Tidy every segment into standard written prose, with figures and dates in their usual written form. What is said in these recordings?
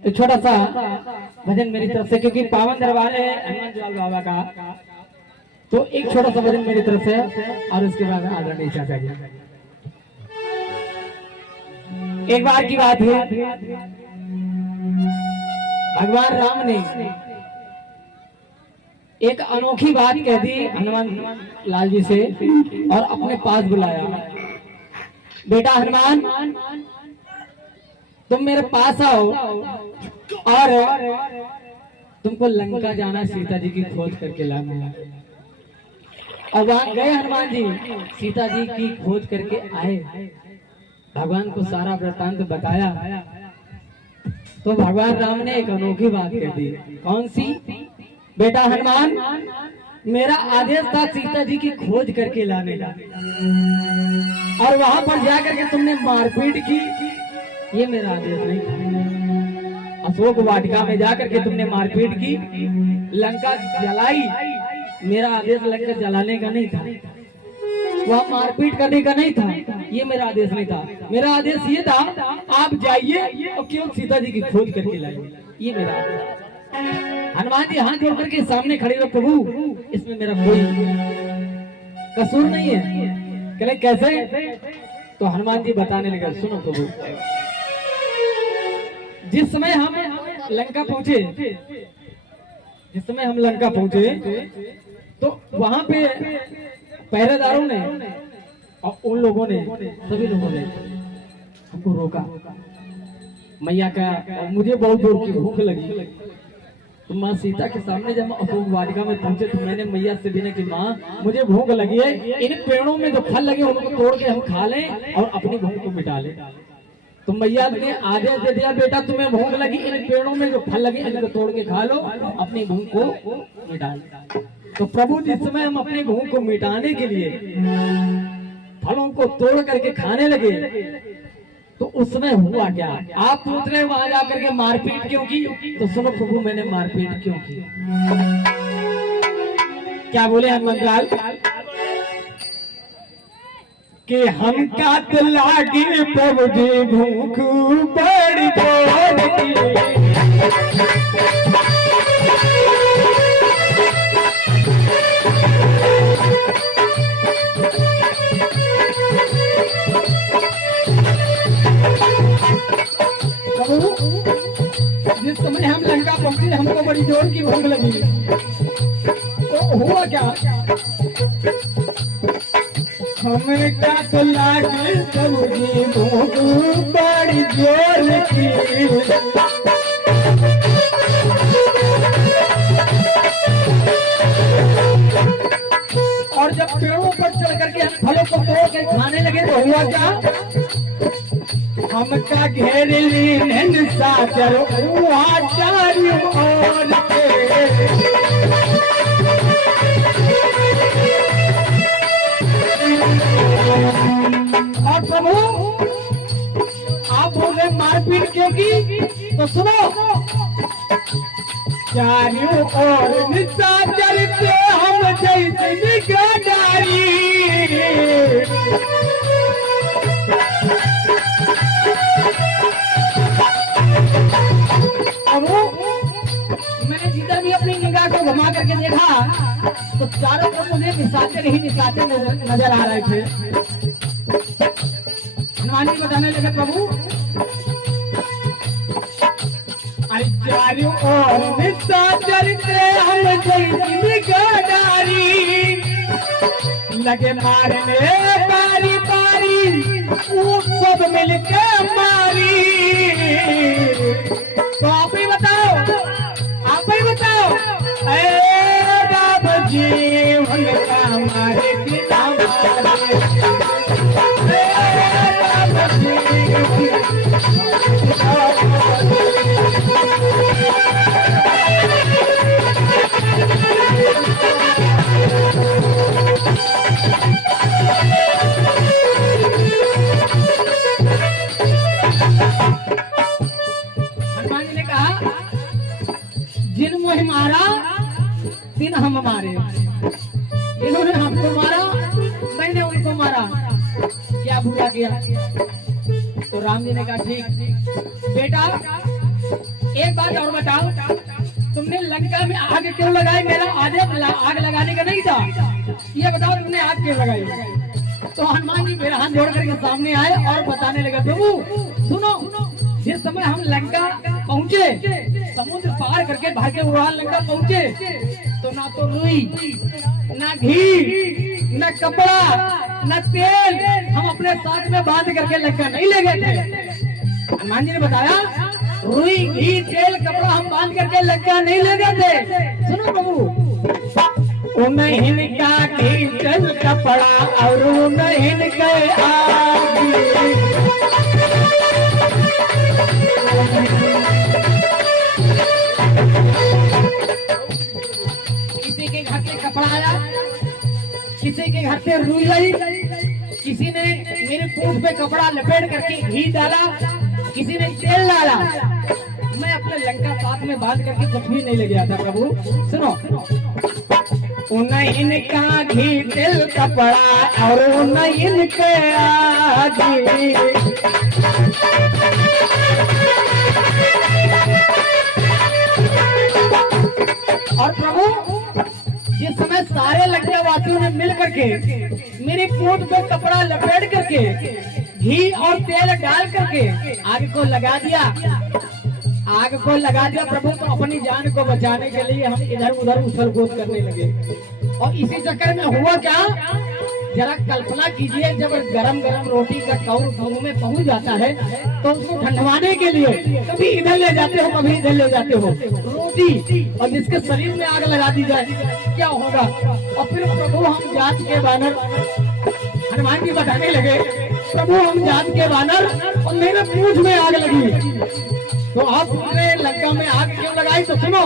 तो छोटा सा भजन मेरी तरफ से, क्योंकि पावन दरबार है हनुमान ज्वाल बाबा का, तो एक छोटा सा भजन मेरी तरफ से और उसके बाद आदरणीय चाचा जी। एक बार की बात है, भगवान राम ने एक अनोखी बात कह दी हनुमान लाल जी से और अपने पास बुलाया। बेटा हनुमान, तुम मेरे पास आओ और तुमको लंका जाना, सीता जी की खोज करके लाना है। और वहां गए हनुमान जी, सीता जी की खोज करके आए, भगवान को सारा वृत्तांत बताया। तो भगवान राम ने एक अनोखी बात कह दी। कौन सी? बेटा हनुमान, मेरा आदेश था सीता जी की खोज करके लाने का, और वहां पर जाकर के तुमने मारपीट की, ये मेरा आदेश नहीं था। अशोक वाटिका में जाकर के तुमने मारपीट की, लंका जलाई, मेरा आदेश लंका जलाने का नहीं था, वह मारपीट करने का नहीं था, ये मेरा आदेश नहीं था। मेरा आदेश ये था, आप जाइए और केवल सीता जी की खोज करके लाइए, ये मेरा आदेश। हनुमान जी हाथ जोड़ करके सामने खड़े हुए, प्रभु इसमें मेरा कोई कसूर नहीं है। कहले कैसे? तो हनुमान जी बताने लगे, सुनो प्रभु, जिस समय हम लंका पहुंचे, तो वहां पे पहरेदारों ने और उन लोगों ने, सभी लोगों ने हमको रोका। मैया का, और मुझे बहुत जोर की भूख लगी, तो माँ सीता के सामने जब अशोक वाटिका में पहुंचे तो मैंने मैया से भी कि माँ मुझे भूख लगी है, इन पेड़ों में जो फल लगे उनको तोड़ के हम खा लें और अपनी भूख को मिटा लें। तो मैया ने आदेश दे दिया, बेटा तुम्हें भूख लगी, इन पेड़ों में जो फल लगे इनको तोड़ के खा लो, अपनी भूख को मिटा लो। तो प्रभु जिस समय हम अपनी भूख को मिटाने के लिए फलों को तोड़ करके खाने लगे, तो उस समय हुआ क्या? आप पूछ रहे वहां जाकर के मारपीट क्यों की? तो सुनो प्रभु, मैंने मारपीट क्यों की? क्या बोले हनुमान लाल कि हम का तो लागे प्रभु जी भूख बड़ी जिस समय हम लंका पहुंचे हमको बड़ी जोर की भूख लगी, तो हुआ क्या? हमें क्या तो लागे प्रभु जी भूख बड़ी जोर की। और जब पेड़ों पर चढ़ करके हम फलों को तोड़ के खाने लगे तो हुआ क्या? हमका घेर ली सागर चारों ओर और प्रभु आप बोल रहे मारपीट क्यों की? तो सुनो, चारों ओर निशाचर से हम जैसे निगारी, मैंने जिधर भी अपनी निगाह को घुमा करके देखा तो चारों तरफ मुझे निशाचर ही निशाचर नजर आ रहे थे। हनुमान जी बताने लगे, प्रभु चारों ओर निशाचर से हम निगारी, लगे मारने बारी बारी सब मिलके मारी। तो आप ही बताओ, राम जीवन का हमारे पिता हनुमान जी ने कहा, जिन मोह मारा दिन हम मारे, इन्होंने हमको मारा, मैंने उनको मारा, क्या बुरा किया? तो राम जी ने कहा ठीक बेटा एक बात और बताओ, तुमने लंका में आग क्यों लगाई? मेरा आदेश आग लगाने का नहीं था, ये बताओ तुमने आग क्यों लगाई? तो हनुमान जी मेरा हाथ जोड़ करके सामने आए और बताने लगे, प्रभु सुनो, जिस समय हम लंका पहुंचे, समुद्र पार करके भागे उड़ान लंका पहुंचे, तो ना तो रुई, ना घी, ना कपड़ा, ना तेल हम अपने साथ में बांध करके लंका नहीं ले गए थे। हनुमान जी ने बताया, रुई, घी, तेल, कपड़ा हम बांध करके लंका नहीं ले गए थे। सुनो प्रभु, उन्हें का घी, तेल, कपड़ा और उन्हें के आग, किसी के घर से कपड़ा आया, किसी के घर से रुई आई, किसी ने मेरे पूंछ पे कपड़ा लपेट करके घी डाला, किसी ने तेल डाला। मैं अपने लंका साथ में बांध करके कुछ भी नहीं ले गया था प्रभु। सुनो, उन्हें का घी, तेल, कपड़ा और उन्हें के आगे, और प्रभु जिस समय सारे लंका वासियों ने मिल करके मेरी पूंछ पे कपड़ा लपेट करके घी और तेल डाल करके आग को लगा दिया, आग को लगा दिया प्रभु, तो अपनी जान को बचाने के लिए हम इधर उधर उछल कूद करने लगे। और इसी चक्कर में हुआ क्या, जरा कल्पना कीजिए, जब गरम गरम रोटी का कौर मुंह में पहुंच जाता है तो उसको ठंडवाने के लिए कभी इधर ले जाते हो, कभी इधर ले जाते हो रोटी, और जिसके शरीर में आग लगा दी जाए क्या होगा। और फिर प्रभु हम जात के बानर, हनुमान जी बताने लगे, प्रभु हम जात के बानर और मेरे पूंछ में आग लगी। तो आप पूरे लंका में आग क्यों लगाई? तो सुनो,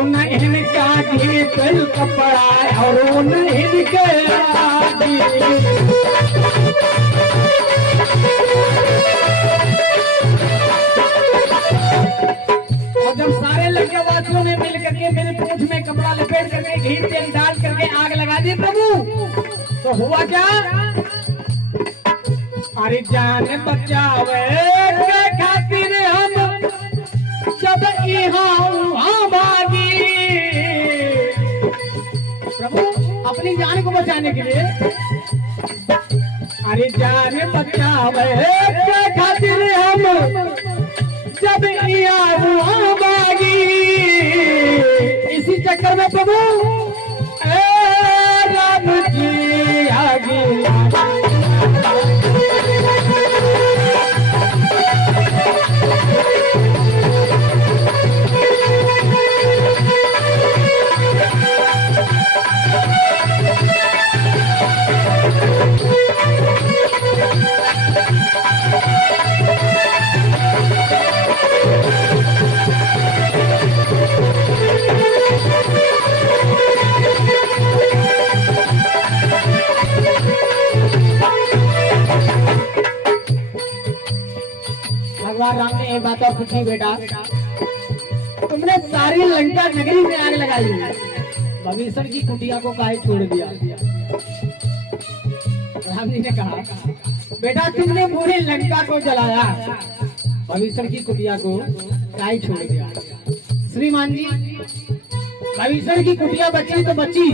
उन्हें का घी, तेल, कपड़ा और उन्हें के आग, और जब सारे लंका वासियों ने मिल करके मेरे पूंछ में कपड़ा लपेट करके घी तेल डाल करके आग लगा दी प्रभु, तो हुआ क्या, अरे जान बचावे के खातिर हम जब यहाँ भागी, प्रभु अपनी जान को बचाने के लिए, अरे जान बचावे के खातिर हम जब यहाँ भागी, इसी चक्कर में प्रभु राम जी आगे। भगवान राम ने एक बात और पूछी, बेटा तुमने सारी लंका नगरी में आग लगाई, भविष्य की कुटिया को काहे छोड़ दिया? राम जी ने कहा, बेटा तुमने पूरी लंका को जलाया, भविष्य की कुटिया को काहे छोड़ दिया? श्रीमान जी, भविष्य की कुटिया बची तो बची,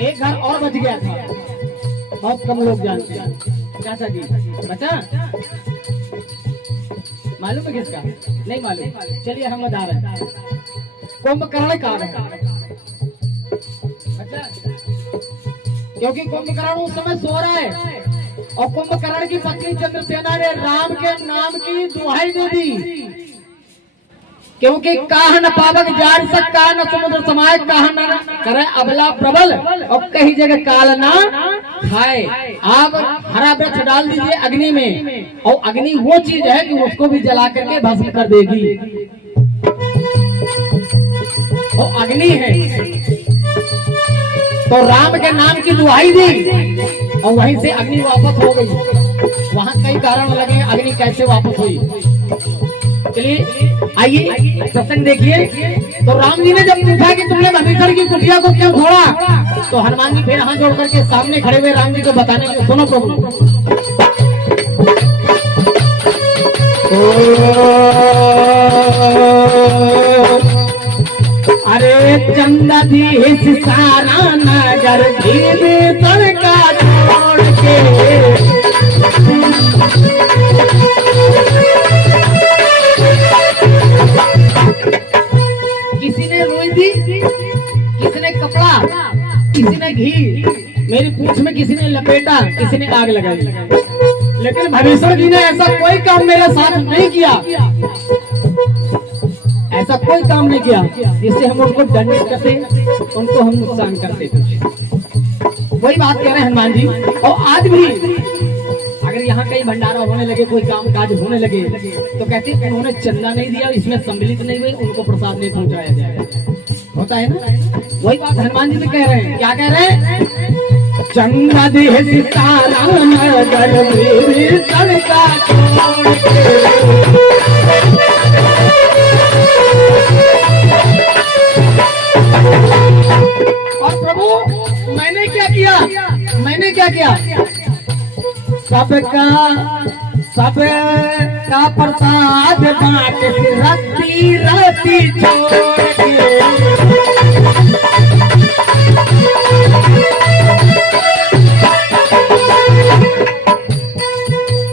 एक घर और बच गया था, बहुत कम लोग जानते हैं। चाचा जी बचा, मालूम है किसका? नहीं मालूम, चलिए हम बता रहे हैं, कुंभकर्ण का अच्छा, क्योंकि कुंभकर्ण उस समय सो रहा है और कुंभकर्ण की पत्नी चंद्रसेना ने राम के नाम की दुहाई दे दी, क्योंकि काह न पावक जान सक, काह न समुद्र समाये, काह न करे अबला प्रबल, और कहीं जगह काल ना खाए। आप हरा वृक्ष डाल दीजिए अग्नि में, और अग्नि वो चीज है कि उसको भी जला करके भस्म कर देगी, वो अग्नि है। तो राम के नाम की दुहाई दी और वहीं से अग्नि वापस हो गई। वहां कई कारण लगे अग्नि कैसे वापस हुई। चलिए आइए प्रसंग देखिए। तो राम जी ने जब पूछा कि तुमने भविष्य की कुटिया को क्यों छोड़ा, तो हनुमान जी फिर हाथ जोड़ करके सामने खड़े हुए राम जी को बताने लगे, सुनो प्रभु, अरे चंदा देश सारा नगर भीतर का छोड़ के किसी ने रोई दी, किसी ने कपड़ा, किसी ने घी, मेरी पूंछ में किसी ने लपेटा, किसी ने आग लगाई, लेकिन भविष्य जी ने ऐसा कोई काम मेरे साथ नहीं किया, ऐसा कोई काम नहीं किया जिससे हम उनको दंडित करते, उनको हम नुकसान करते। वही बात कह रहे हैं हनुमान जी। और आज भी अगर यहाँ कहीं भंडारा होने लगे, कोई काम काज होने लगे, तो कहते हैं उन्होंने चंदा नहीं दिया, इसमें सम्मिलित नहीं हुए, उनको प्रसाद नहीं पहुंचाया जाएगा। होता है ना? वही बात हनुमान जी से कह रहे हैं। क्या कह रहे हैं? चंदा देह सितारा नगर भीतर का छोड़ के। और प्रभु मैंने क्या किया? मैंने क्या किया? सबका प्रसाद बांट रत्ती रत्ती छोड़ के।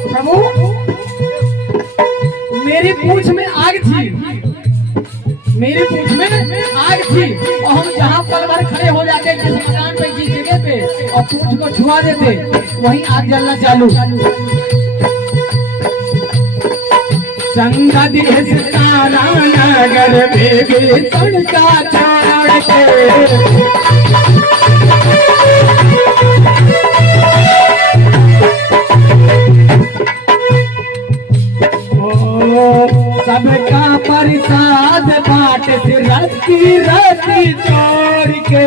प्रभु मेरी पूंछ में आग थी, मेरी पूंछ में आग थी, और हम जहाँ पल भर खड़े हो जाते जिस मकान पे, जिस जगह पे, और पूंछ को छुआ देते, वहीं आग जलना चालू। चंदा देश सारा नगर भीतर का छोड़ के। सबका प्रसाद बांट रत्ती रत्ती छोड़ के।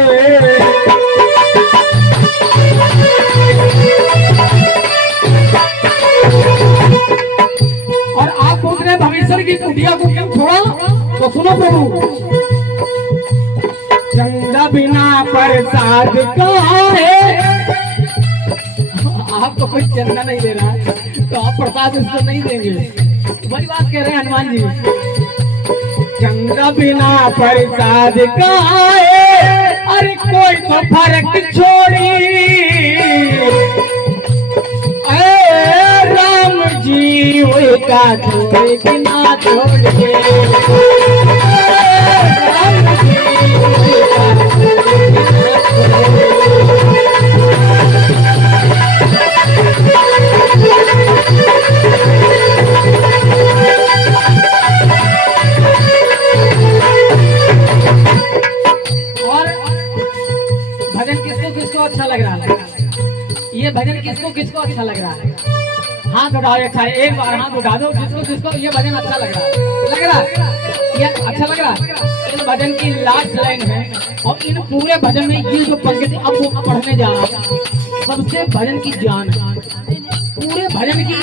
और आप पूछ रहे भविष्य की कुटिया को क्यों छोड़ा? तो सुनो प्रभु, चंदा बिना प्रसाद कहाँ है? आपको कोई चंदा नहीं दे रहा तो आप प्रसाद उसको नहीं देंगे। वही बात कह रहे हैं हनुमान जी। चंदा बिना प्रसाद कहाँ है? अरे कोई तो फर्क छोड़ी, राम जी का छोड़ बिना छोड़ के। राम जी का छोड़ बिना छोड़ अच्छा लग रहा है? ये भजन किसको किसको अच्छा लग रहा है? हाथ उठाओ, अच्छा है, एक बार हाथ उठा दो जिसको जिसको ये भजन अच्छा लग रहा है। लग रहा है ये अच्छा लग रहा है? इन भजन की लास्ट लाइन है, और इन पूरे भजन में ये जो पंक्ति अब वो पढ़ने जा रहा है, सबसे भजन की जान है। पूरे भजन की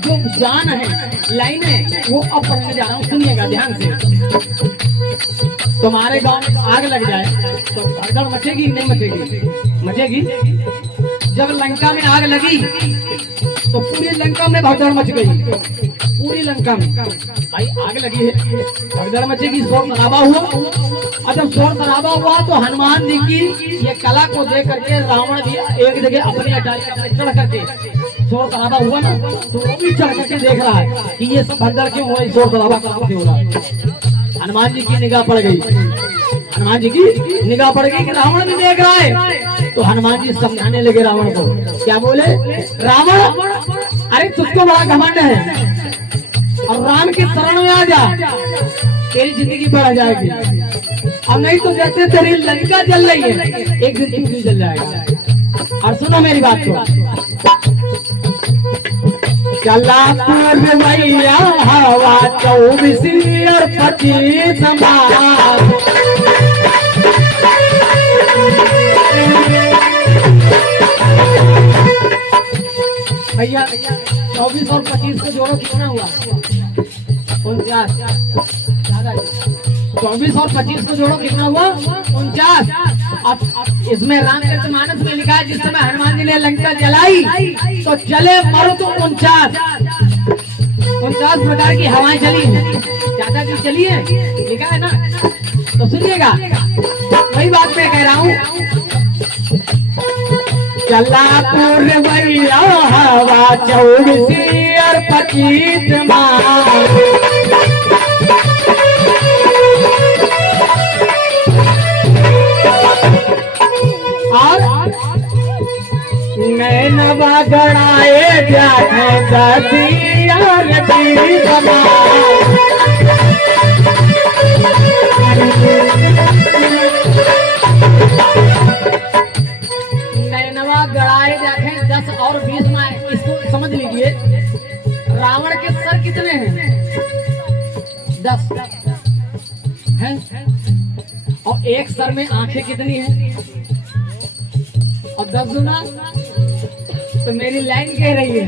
जो जान है, लाइन है, वो अब पढ़ने जा रहा हूँ। सुनिएगा ध्यान से। तुम्हारे गांव में आग लग जाए तो भगदड़ मचेगी नहीं मचेगी? मचेगी। जब लंका में आग लगी तो पूरी लंका में भगदड़ मच गई। पूरी लंका में भाई आग लगी है, भगदड़ मचेगी, शोर शराबा हुआ। और जब शोर शराबा हुआ तो हनुमान जी की ये कला को देख करके रावण भी एक जगह अपनी अटारी चढ़ करके, शोर शराबा हुआ ना, तो वो भी चढ़ करके देख रहा है कि ये सब भगदड़ क्यों हुआ, शोर शराबा कहाँ से हो रहा है। हनुमान जी की निगाह पड़ गई, हनुमान जी की निगाह पड़ गई कि रावण भी देख रहा है। तो हनुमान जी समझाने लगे रावण को। क्या बोले? रावण, अरे तुझको बड़ा घमंड है, और राम की शरण में आ जा, तेरी जिंदगी बढ़ जाएगी। और नहीं तो जैसे तेरी लंका जल रही है, एक दिन तू भी जल जाएगा। और सुनो मेरी बात को, चला मैया हवा 24 और 25 भैया 24 और 25 को जोड़ो, कितना हुआ? 49। 24 और 25 को जोड़ो, कितना हुआ? 49। अब इसमें रामचरितमानस में लिखा है, जिस समय हनुमान जी ने लंका जलाई तो चले मरुद 49। 49 प्रकार की हवाएं चली हैं, ज्यादा दिन चली है, लिखा है ना, तो सुनिएगा, वही बात मैं कह रहा हूँ। चला पूर्वैया हवा 24 और 25 और नैनवा गड़ाए जाते 10 और 20 नैनवा गड़ाए जाते 10 और 20 में। इसको समझ लीजिए, रावण के सर कितने हैं? 10 हैं, और एक सर में आंखें कितनी हैं? और 10 गुना, तो मेरी लाइन कह रही है,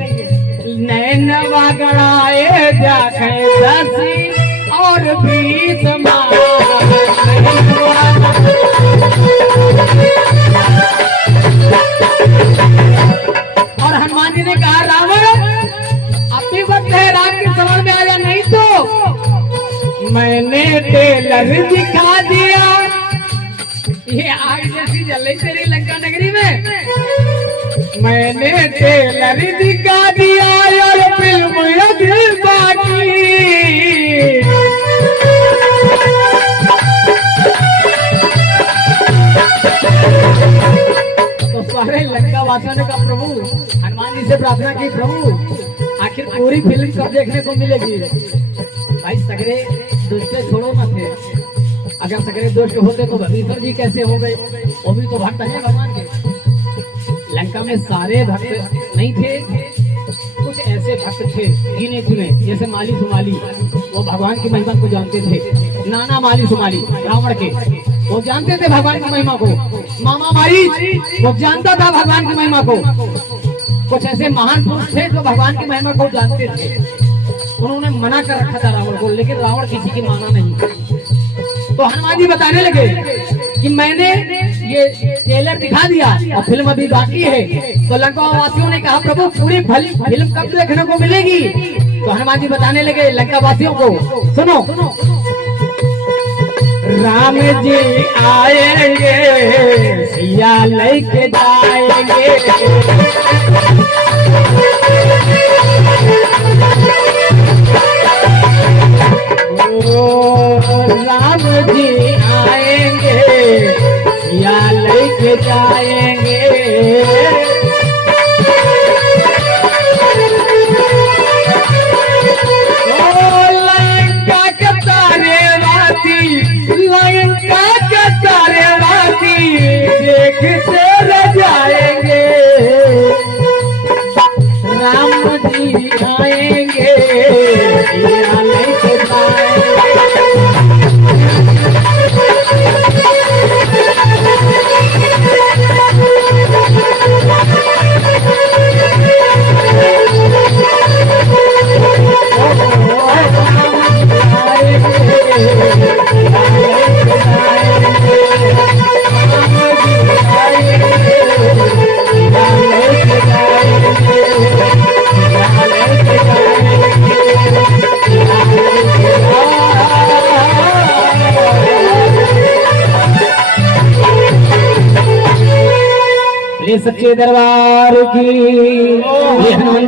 नैनवा गड़ाए जाके 10 और 20 और हनुमान जी ने कहा, रावण अभी वक्त है, राम के समझ में आया, नहीं तो मैंने टेलर दिखा दिया। ये आग जैसी जल रही तेरी लंका नगरी में, मैंने टेलर दिखा दिया और फिल्म बाकी। तो सारे लंका वासियों ने कहा, प्रभु, हनुमान जी से प्रार्थना की, प्रभु आखिर पूरी फिल्म कब देखने को मिलेगी? भाई सगरे दुष्ट छोड़ो मत थे, अगर सगरे दुष्ट होते तो भगीश्वर जी कैसे हो गए? वो भी तो भक्त है भगवान के। लंका में सारे भक्त नहीं थे, कुछ ऐसे भक्त थे गिने चुने, जैसे माली सुमाली, वो भगवान की महिमा को जानते थे। नाना माली सुमाली रावण के, वो जानते थे भगवान की महिमा को। मामा मारी, वो जानता था भगवान की महिमा को। कुछ ऐसे महान पुरुष थे जो भगवान की महिमा को जानते थे, उन्होंने मना कर रखा था रावण को, लेकिन रावण किसी की माना नहीं। तो हनुमान जी बताने लगे कि मैंने ये ट्रेलर दिखा दिया और फिल्म अभी बाकी है। तो लंका वासियों ने कहा, प्रभु पूरी फिल्म कब देखने को मिलेगी? तो हनुमान जी बताने लगे लंका वासियों को, सुनो, राम जी आएंगे, सिया लेके जाएंगे, राम जी आएंगे, सिया लेके जाएंगे। लंका के तारेवासी, लंका के तारेवासी देखते रह जाएंगे, राम जी आएंगे, सिया लेके जाएंगे। सच्चे दरबार की हनुमान।